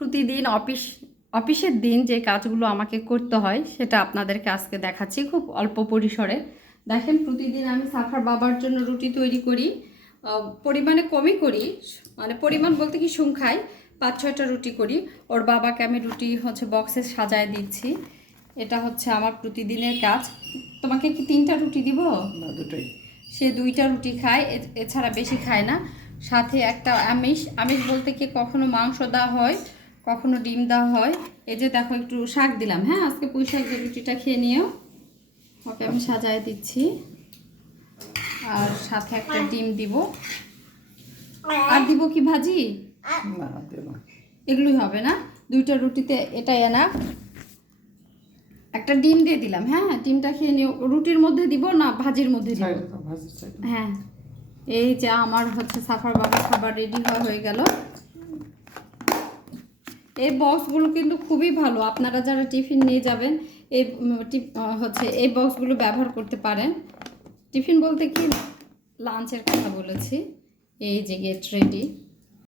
প্রতিদিন অফিস অফিসের দিন যে কাজগুলো আমাকে করতে হয় সেটা আপনাদেরকে আজকে দেখাচ্ছি খুব অল্প পরিসরে। দেখেন প্রতিদিন আমি সাফার বাবার জন্য রুটি তৈরি করি পরিমাণে কমই করি মানে পরিমাণ বলতে কি সংখ্যায় পাঁচ ছয়টা রুটি করি। ওর বাবাকে আমি রুটি হচ্ছে বক্সে সাজায় দিচ্ছি। এটা হচ্ছে আমার প্রতিদিনের কাজ। তোমাকে কি তিনটা রুটি দিব? না দুটোই। সে দুইটা রুটি খায় এছাড়া বেশি খায় না। সাথে একটা আমিষ আমিষ বলতে কি কখনো মাংস দেওয়া হয় কখনো ডিম দেওয়া হয়। এই যে দেখো একটু শাক দিলাম হ্যাঁ? আজকে পুঁই শাক দিয়ে রুটিটা খেয়ে নিও। ওকে আমি সাজায় দিচ্ছি। আর সাথে একটা ডিম দিব। আর দিব কি ভাজি? না না। এগুলোই হবে না। দুইটা রুটিতে এটাই এনা একটা ডিম দিয়ে দিলাম হ্যাঁ? ডিমটা খেয়ে নিও। রুটির মধ্যে দিব না ভাজির মধ্যে দিব? হ্যাঁ। এই যে আমার হচ্ছে সাফার বাবার খাবার রেডি হয়ে গেল। এই বক্সগুলো কিন্তু খুবই ভালো। আপনারা যারা টিফিন নিয়ে যাবেন, এই হচ্ছে এই বক্সগুলো ব্যবহার করতে পারেন। টিফিন বলতে কি? লাঞ্চের কথা বলেছি। এই যে গেট রেডি